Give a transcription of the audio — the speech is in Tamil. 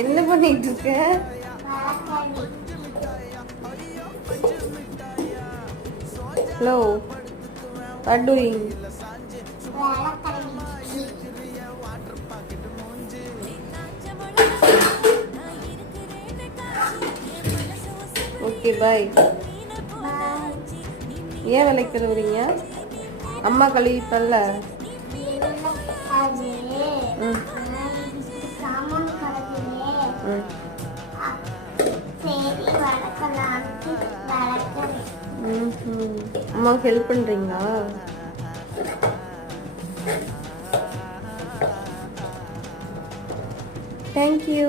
என்ன பண்ணிட்டு இருக்க? Hello, what doing? Okay bye. ஏன் விலைக்கு கழுவுறீங்க? அம்மா கழுவிட்டல்ல. அம்மாவுக்கு ஹெல்ப் பண்றீங்களா? தேங்க்யூ.